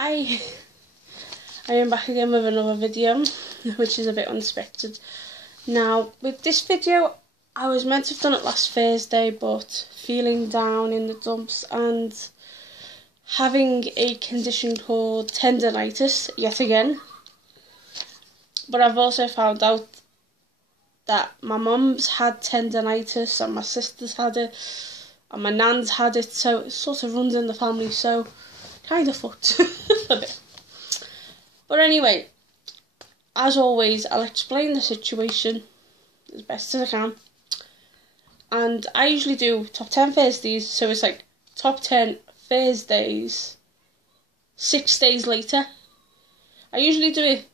Hi, I am back again with another video, which is a bit unexpected. Now, with this video, I was meant to have done it last Thursday, but feeling down in the dumps and having a condition called tendinitis yet again. But I've also found out that my mum's had tendinitis and my sister's had it and my nan's had it, so it sort of runs in the family, so kind of fucked a bit. But anyway, as always, I'll explain the situation as best as I can. And I usually do top 10 Thursdays, so it's like top 10 Thursdays 6 days later. I usually do it,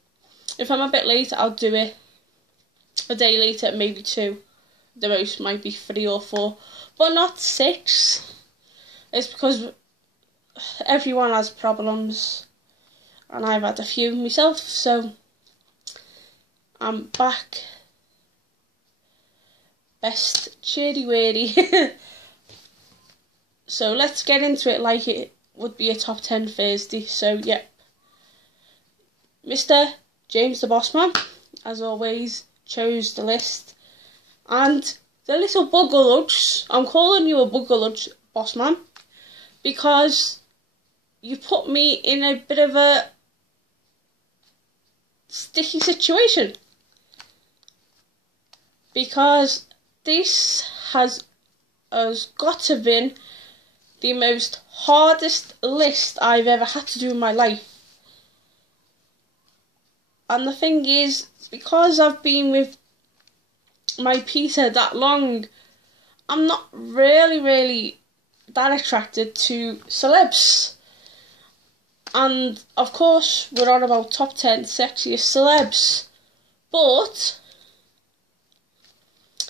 if I'm a bit late, I'll do it a day later, maybe 2. The most might be 3 or 4, but not 6. It's because everyone has problems, and I've had a few myself, so I'm back. Best cheery weary. So let's get into it like it would be a top 10 Thursday. So yep, Mr. James the Bossman, as always, chose the list, and the little buggerludge, I'm calling you a buggerludge, Bossman, because you put me in a bit of a sticky situation, because this has got to have been the most hardest list I've ever had to do in my life. And the thing is, because I've been with my Peter that long, I'm not really that attracted to celebs. And of course, we're on about top 10 sexiest celebs. But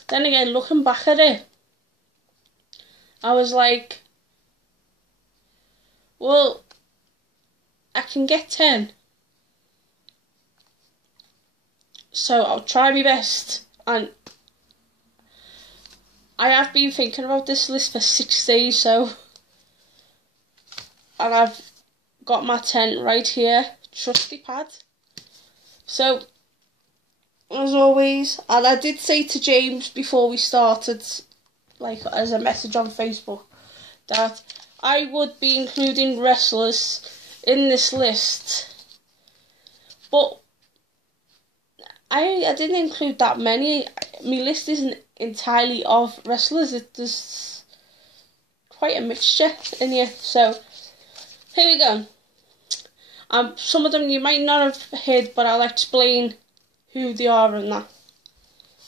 then again, looking back at it, I was like, well, I can get 10. So I'll try my best. And I have been thinking about this list for 6 days, so, and I've got my 10 right here, trusty pad. So, as always, and I did say to James before we started, like as a message on Facebook, that I would be including wrestlers in this list, but I didn't include that many. My list isn't entirely of wrestlers, there's quite a mixture in here, so here we go. Some of them you might not have heard, but I'll explain who they are and that.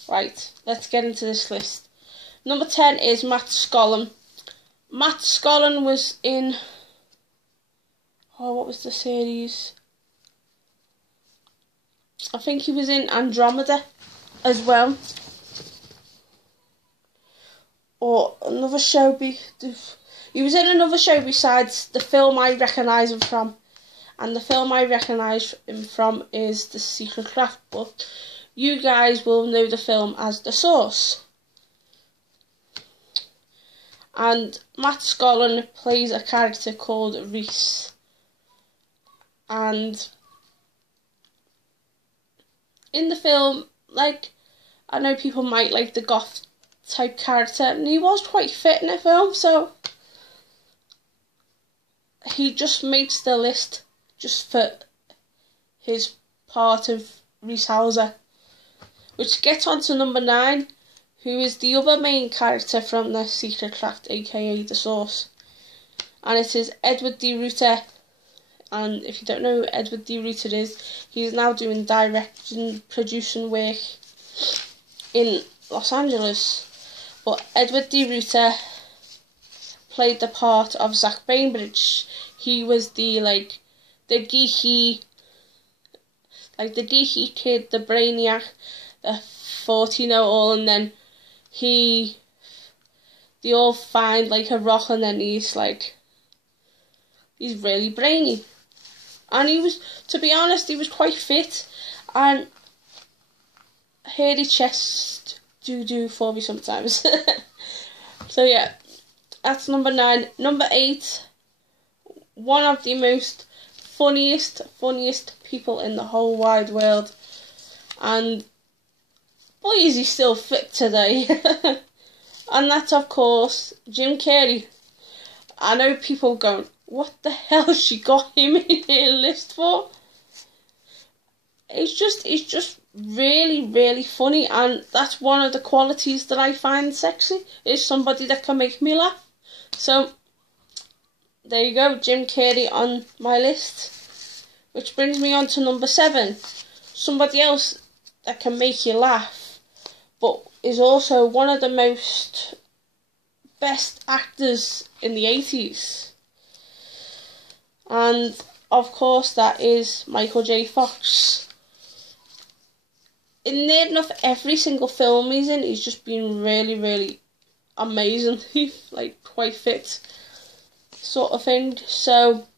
Right, let's get into this list. Number 10 is Matt Scollin. Matt Scollin was in, what was the series? I think he was in Andromeda as well. Or another show, he was in another show besides the film I recognise him from. And the film I recognise him from is The Secret Craft, but you guys will know the film as The Source. And Matt Scollin plays a character called Reese. And in the film, like, I know people might like the goth type character, and he was quite fit in the film, so he just makes the list just for his part of Reese Hauser. Which gets on to number 9, who is the other main character from The Secret Craft, aka The Source. And it is Edward D. Ruiter. And if you don't know who Edward D. Ruiter is, he's now doing directing, producing work in Los Angeles. But Edward D. Ruiter played the part of Zach Bainbridge. He was the geeky kid, the brainiac, the 40-know-all, and then they all find like a rock, and then he's really brainy. And he was, to be honest, he was quite fit, and hairy chest do for me sometimes. So yeah, that's number 9. Number 8, one of the most funniest people in the whole wide world. And boy, is he still fit today. And that's, of course, Jim Carrey. I know people going, what the hell she got him in her list for? It's just really funny, and that's one of the qualities that I find sexy, is somebody that can make me laugh. So, there you go, Jim Carrey on my list. Which brings me on to number 7. Somebody else that can make you laugh, but is also one of the best actors in the 80s. And, of course, that is Michael J. Fox. In near enough every single film he's in, he's just been really amazing. He's like quite fit, sort of thing. So,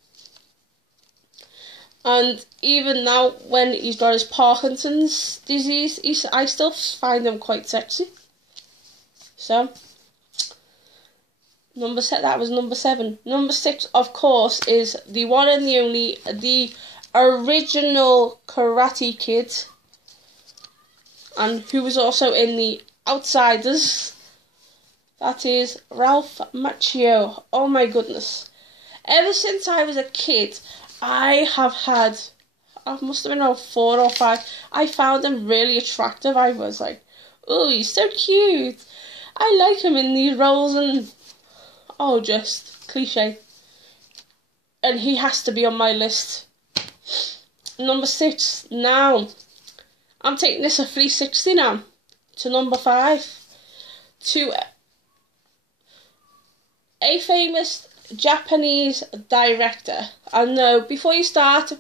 and even now when he's got his Parkinson's disease, I still find him quite sexy. So, that was number 7. Number 6, of course, is the one and the only, the original Karate Kid, and who was also in The Outsiders. That is Ralph Macchio. Oh my goodness. Ever since I was a kid, I must have been around 4 or 5. I found him really attractive. I was like, oh, he's so cute. I like him in these roles, and oh, just cliche. And he has to be on my list. Number 6. Now, I'm taking this a 360 now. To number 5. To a famous Japanese director. And no, before you start,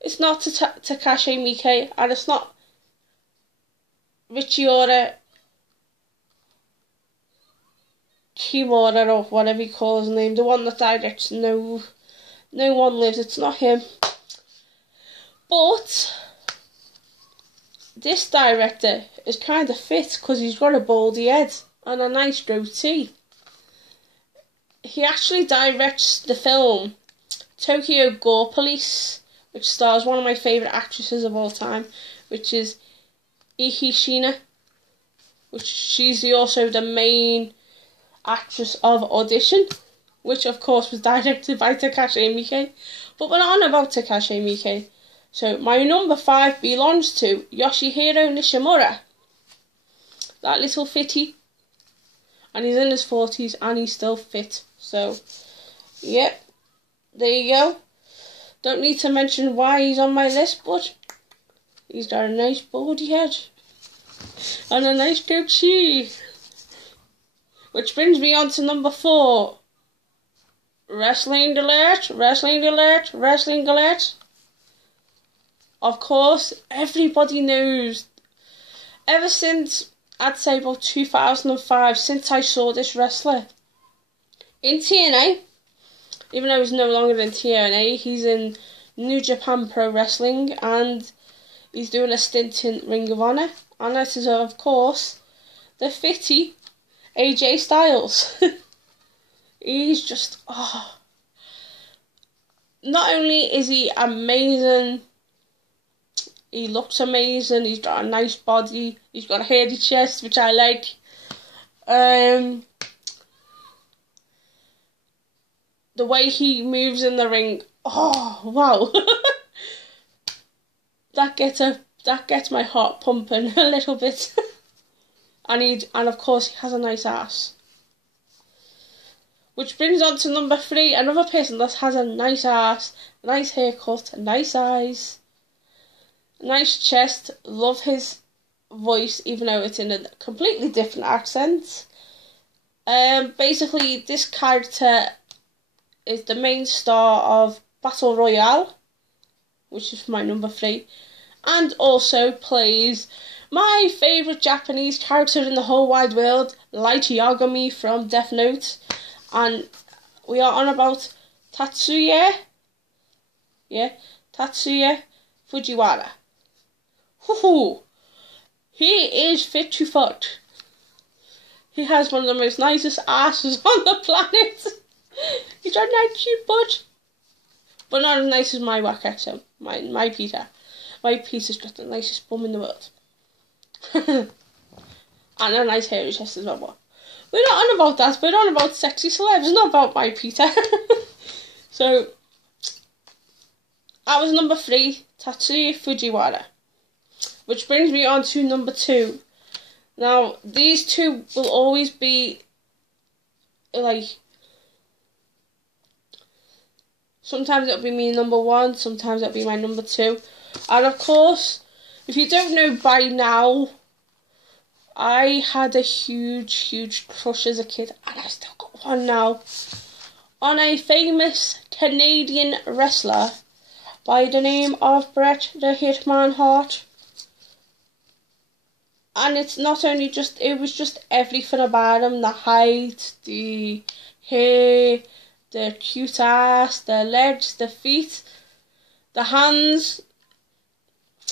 it's not Takashi Miike, and it's not Richiora Kimura, or whatever he calls his name, the one that directs No One Lives. It's not him. But this director is kind of fit because he's got a baldy head and a nice goatee. He actually directs the film Tokyo Gore Police, which stars one of my favourite actresses of all time, which is Eki Shina, which she's also the main actress of Audition, which of course was directed by Takashi Miike. But we're not on about Takashi Miike. So my number 5 belongs to Yoshihiro Nishimura. That little fitty. And he's in his 40s and he's still fit. So, yep. There you go. Don't need to mention why he's on my list, but he's got a nice baldy head. And a nice goatee. Which brings me on to number 4. Wrestling alert, wrestling alert, wrestling alert. Of course, everybody knows, ever since, I'd say about 2005, since I saw this wrestler in TNA, even though he's no longer in TNA, he's in New Japan Pro Wrestling, and he's doing a stint in Ring of Honor, and that is, of course, the fitty AJ Styles. He's just, not only is he amazing, he looks amazing, he's got a nice body, he's got a hairy chest, which I like. The way he moves in the ring, oh, wow. That gets my heart pumping a little bit. And of course he has a nice ass. Which brings on to number 3, another person that has a nice ass, a nice haircut, nice eyes, nice chest. Love his voice, even though it's in a completely different accent. Basically, this character is the main star of Battle Royale, which is my number 3, and also plays my favourite Japanese character in the whole wide world, Light Yagami from Death Note. And we are on about Tatsuya Fujiwara. Hoo-hoo. He is fit to fuck. He has one of the most nicest asses on the planet. He's got a nice cute butt. but not as nice as my Wack XM, my Peter. My Peter's got the nicest bum in the world. And a nice hairy chest as well. But we're not on about that, we're on about sexy celebs, not about my Peter. So, that was number 3, Tatsuya Fujiwara. Which brings me on to number 2. Now, these two will always be, like, sometimes it'll be me number 1, sometimes it'll be my number 2. And of course, if you don't know by now, I had a huge crush as a kid, and I still got one now, on a famous Canadian wrestler by the name of Bret the Hitman Hart. And it's not only just, it was just everything about him, the height, the hair, the cute ass, the legs, the feet, the hands.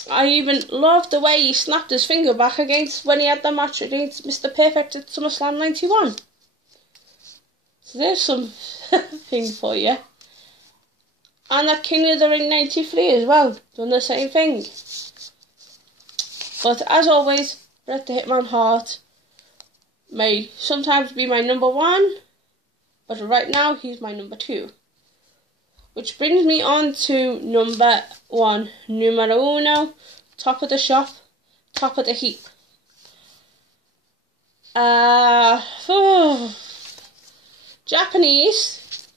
I even loved the way he snapped his finger back when he had the match against Mr. Perfect at SummerSlam 91. So there's some thing for you. And at King of the Ring 93 as well, done the same thing. But as always, Bret the Hitman Hart may sometimes be my number 1, but right now he's my number 2. Which brings me on to number 1, numero uno, top of the shop, top of the heap. Japanese,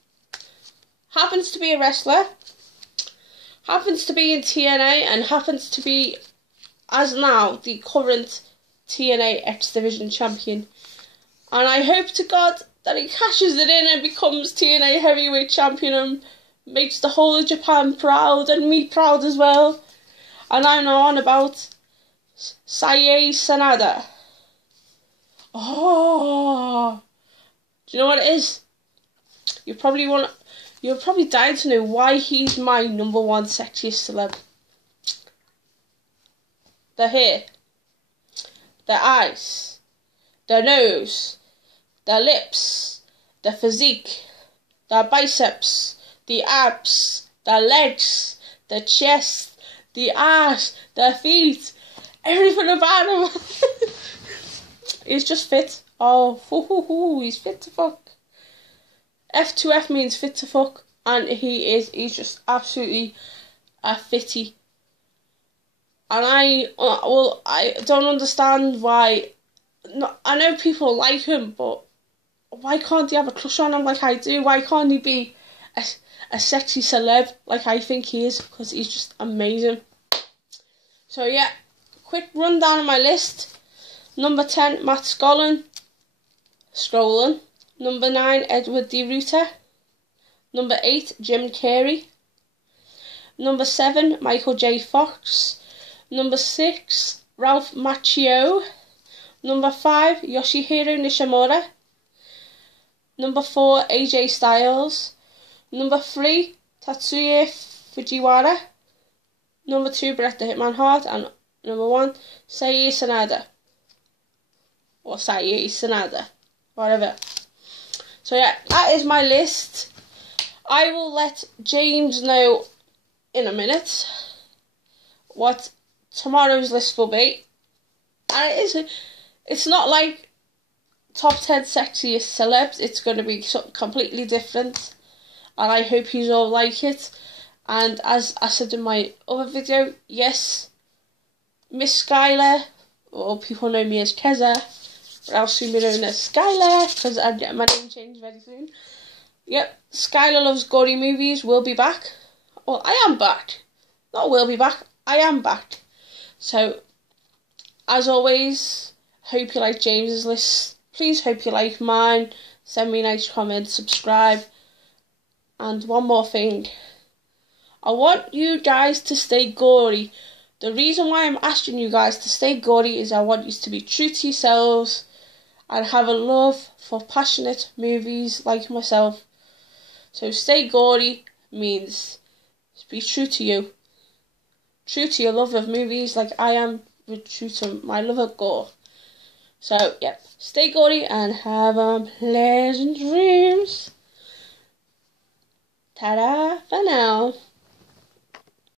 happens to be a wrestler, happens to be in TNA, and happens to be, as now, the current TNA X Division champion. And I hope to God that he cashes it in and becomes TNA Heavyweight Champion and makes the whole of Japan proud and me proud as well. And I'm now on about Saye Sanada. Oh, do you know what it is? You're probably dying to know why he's my number 1 sexiest celeb. The hair, the eyes, the nose, the lips, the physique, the biceps, the abs, the legs, the chest, the ass, the feet, everything about him. He's just fit. Oh, he's fit to fuck. F2F means fit to fuck, and he's just absolutely a fitty. And I don't understand why. I know people like him, but why can't he have a crush on him like I do? Why can't he be a sexy celeb like I think he is? Because he's just amazing. So yeah, quick rundown of my list. Number 10, Matt Scrollen. Number 9, Edward D. Ruta. Number 8, Jim Carrey. Number 7, Michael J. Fox. Number 6, Ralph Macchio. Number 5, Yoshihiro Nishimura. Number 4, AJ Styles. Number 3, Tatsuya Fujiwara. Number 2, Bret the Hitman Hart. And number 1, Saye Sanada. Or Saye Sanada. Whatever. So yeah, that is my list. I will let James know in a minute what tomorrow's list will be. And it's not like top 10 sexiest celebs. It's going to be something completely different. And I hope you all like it. And as I said in my other video, yes, Miss Skylar, or people know me as Keza, but I'll soon be known as Skylar, because I'm getting my name changed very soon. Yep, Skylar Loves Gory Movies will be back. Well, I am back. Not will be back, I am back. So, as always, hope you like James's list. Please hope you like mine. Send me a nice comment, subscribe. And one more thing. I want you guys to stay gory. The reason why I'm asking you guys to stay gory is I want you to be true to yourselves and have a love for passionate movies like myself. So stay gory means be true to you. True to your love of movies like I am true to my love of gore. So, yeah, stay gory and have pleasant dreams. Ta-da for now.